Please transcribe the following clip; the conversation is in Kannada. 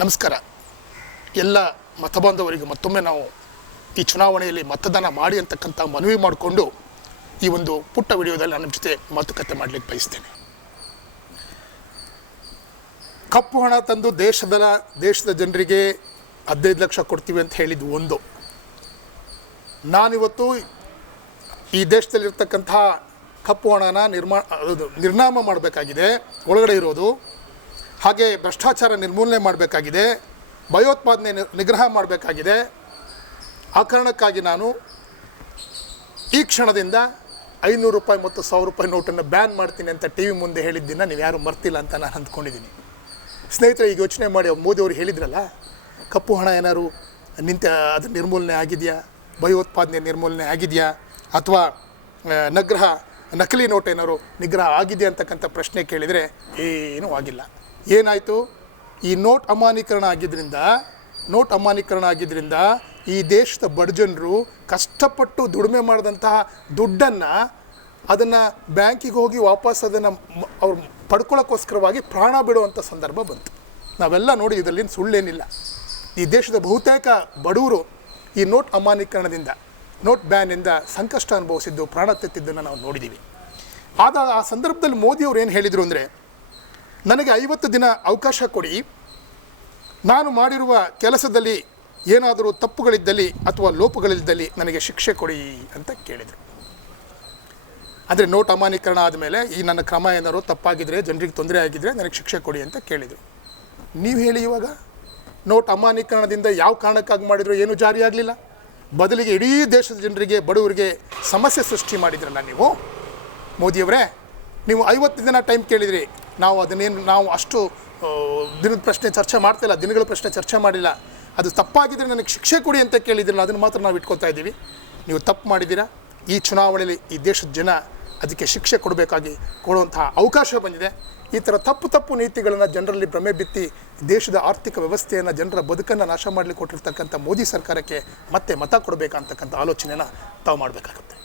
ನಮಸ್ಕಾರ. ಎಲ್ಲ ಮತಬಾಂಧವರಿಗೆ ಮತ್ತೊಮ್ಮೆ ನಾವು ಈ ಚುನಾವಣೆಯಲ್ಲಿ ಮತದಾನ ಮಾಡಿ ಅಂತಕ್ಕಂಥ ಮನವಿ ಮಾಡಿಕೊಂಡು ಈ ಒಂದು ಪುಟ್ಟ ವಿಡಿಯೋದಲ್ಲಿ ನನ್ನ ಜೊತೆ ಮಾತುಕತೆ ಮಾಡಲಿಕ್ಕೆ ಬಯಸ್ತೇನೆ. ಕಪ್ಪು ಹಣ ತಂದು ದೇಶದ ದೇಶದ ಜನರಿಗೆ ಹದಿನೈದು ಲಕ್ಷ ಕೊಡ್ತೀವಿ ಅಂತ ಹೇಳಿದ್ದು ಒಂದು. ನಾನಿವತ್ತು ಈ ದೇಶದಲ್ಲಿರ್ತಕ್ಕಂಥ ಕಪ್ಪು ಹಣನ ನಿರ್ಮಾ ನಿರ್ನಾಮ ಮಾಡಬೇಕಾಗಿದೆ. ಒಳಗಡೆ ಇರೋದು ಹಾಗೆ ಭ್ರಷ್ಟಾಚಾರ ನಿರ್ಮೂಲನೆ ಮಾಡಬೇಕಾಗಿದೆ, ಭಯೋತ್ಪಾದನೆ ನಿಗ್ರಹ ಮಾಡಬೇಕಾಗಿದೆ. ಆ ಕಾರಣಕ್ಕಾಗಿ ನಾನು ಈ ಕ್ಷಣದಿಂದ ಐನೂರು ರೂಪಾಯಿ ಮತ್ತು ಸಾವಿರ ರೂಪಾಯಿ ನೋಟನ್ನು ಬ್ಯಾನ್ ಮಾಡ್ತೀನಿ ಅಂತ ಟಿ ವಿ ಮುಂದೆ ಹೇಳಿದ್ದನ್ನು ನೀವು ಯಾರು ಮರ್ತಿಲ್ಲ ಅಂತ ನಾನು ಅಂದ್ಕೊಂಡಿದ್ದೀನಿ. ಸ್ನೇಹಿತರೆ, ಈಗ ಯೋಚನೆ ಮಾಡಿ, ಮೋದಿ ಅವರು ಹೇಳಿದ್ರಲ್ಲ, ಕಪ್ಪು ಹಣ ಏನಾರು ನಿಂತ, ಅದು ನಿರ್ಮೂಲನೆ ಆಗಿದೆಯಾ? ಭಯೋತ್ಪಾದನೆ ನಿರ್ಮೂಲನೆ ಆಗಿದೆಯಾ? ಅಥವಾ ನಗ್ರಹ ನಕಲಿ ನೋಟ್ ಏನಾದ್ರು ನಿಗ್ರಹ ಆಗಿದೆ ಅಂತಕ್ಕಂಥ ಪ್ರಶ್ನೆ ಕೇಳಿದರೆ ಏನೂ ಆಗಿಲ್ಲ. ಏನಾಯಿತು? ಈ ನೋಟ್ ಅಮಾನೀಕರಣ ಆಗಿದ್ದರಿಂದ ನೋಟ್ ಅಮಾನೀಕರಣ ಆಗಿದ್ದರಿಂದ ಈ ದೇಶದ ಬಡಜನರು ಕಷ್ಟಪಟ್ಟು ದುಡಿಮೆ ಮಾಡಿದಂತಹ ದುಡ್ಡನ್ನು ಅದನ್ನು ಬ್ಯಾಂಕಿಗೆ ಹೋಗಿ ವಾಪಸ್ ಅದನ್ನು ಅವ್ರು ಪಡ್ಕೊಳ್ಳೋಕ್ಕೋಸ್ಕರವಾಗಿ ಪ್ರಾಣ ಬಿಡುವಂಥ ಸಂದರ್ಭ ಬಂತು. ನಾವೆಲ್ಲ ನೋಡಿ ಇದರಲ್ಲಿ ಸುಳ್ಳೇನಿಲ್ಲ. ಈ ದೇಶದ ಬಹುತೇಕ ಬಡವರು ಈ ನೋಟ್ ಅಮಾನ್ಯೀಕರಣದಿಂದ ನೋಟ್ ಬ್ಯಾನಿಂದ ಸಂಕಷ್ಟ ಅನುಭವಿಸಿದ್ದು, ಪ್ರಾಣ ತೆತ್ತಿದ್ದನ್ನು ನಾವು ನೋಡಿದ್ದೀವಿ ಆದ ಆ ಸಂದರ್ಭದಲ್ಲಿ ಮೋದಿಯವರು ಏನು ಹೇಳಿದರು ಅಂದರೆ, ನನಗೆ ಐವತ್ತು ದಿನ ಅವಕಾಶ ಕೊಡಿ. ನಾನು ಮಾಡಿರುವ ಕೆಲಸದಲ್ಲಿ ಏನಾದರೂ ತಪ್ಪುಗಳಿದ್ದಲ್ಲಿ ಅಥವಾ ಲೋಪಗಳಿದ್ದಲ್ಲಿ ನನಗೆ ಶಿಕ್ಷೆ ಕೊಡಿ ಅಂತ ಕೇಳಿದರು. ಅಂದರೆ ನೋಟ್ ಅಮಾನ್ಯೀಕರಣ ಆದಮೇಲೆ ಈ ನನ್ನ ಕ್ರಮ ಏನಾದರೂ ತಪ್ಪಾಗಿದ್ದರೆ ಜನರಿಗೆ ತೊಂದರೆ ಆಗಿದ್ದರೆ ನನಗೆ ಶಿಕ್ಷೆ ಕೊಡಿ ಅಂತ ಕೇಳಿದರು. ನೀವು ಹೇಳಿ ಇವಾಗ. ನೋಟ್ ಅಮಾನ್ಯೀಕರಣದಿಂದ ಯಾವ ಕಾರಣಕ್ಕಾಗಿ ಮಾಡಿದರೂ ಏನೂ ಜಾರಿ ಆಗಲಿಲ್ಲ. ಬದಲಿಗೆ ಇಡೀ ದೇಶದ ಜನರಿಗೆ, ಬಡವರಿಗೆ ಸಮಸ್ಯೆ ಸೃಷ್ಟಿ ಮಾಡಿದ್ರಲ್ಲ ನೀವು? ಮೋದಿಯವರೇ, ನೀವು ಐವತ್ತು ದಿನ ಟೈಮ್ ಕೇಳಿದ್ರಿ. ನಾವು ಅದನ್ನೇನು, ನಾವು ಅಷ್ಟು ದಿನದ ಪ್ರಶ್ನೆ ಚರ್ಚೆ ಮಾಡ್ತಿಲ್ಲ ದಿನಗಳ ಪ್ರಶ್ನೆ ಚರ್ಚೆ ಮಾಡಿಲ್ಲ. ಅದು ತಪ್ಪಾಗಿದ್ದರೆ ನನಗೆ ಶಿಕ್ಷೆ ಕೊಡಿ ಅಂತ ಕೇಳಿದ್ರಲ್ಲ ಅದನ್ನು ಮಾತ್ರ ನಾವು ಇಟ್ಕೊತಾ ಇದ್ದೀವಿ. ನೀವು ತಪ್ಪು ಮಾಡಿದ್ದೀರಾ? ಈ ಚುನಾವಣೆಯಲ್ಲಿ ಈ ದೇಶದ ಜನ ಅದಕ್ಕೆ ಶಿಕ್ಷೆ ಕೊಡಬೇಕಾಗಿ ಕೊಡುವಂತಹ ಅವಕಾಶ ಬಂದಿದೆ. ಈ ಥರ ತಪ್ಪು ತಪ್ಪು ನೀತಿಗಳನ್ನು ಜನರಲ್ಲಿ ಭ್ರಮೆ ಬಿತ್ತಿ ದೇಶದ ಆರ್ಥಿಕ ವ್ಯವಸ್ಥೆಯನ್ನು ಜನರ ಬದುಕನ್ನು ನಾಶ ಮಾಡಲಿಕ್ಕೆ ಕೊಟ್ಟಿರ್ತಕ್ಕಂಥ ಮೋದಿ ಸರ್ಕಾರಕ್ಕೆ ಮತ್ತೆ ಮತ ಕೊಡಬೇಕಂತಕ್ಕಂಥ ಆಲೋಚನೆಯನ್ನು ತಾವು ಮಾಡಬೇಕಾಗುತ್ತೆ.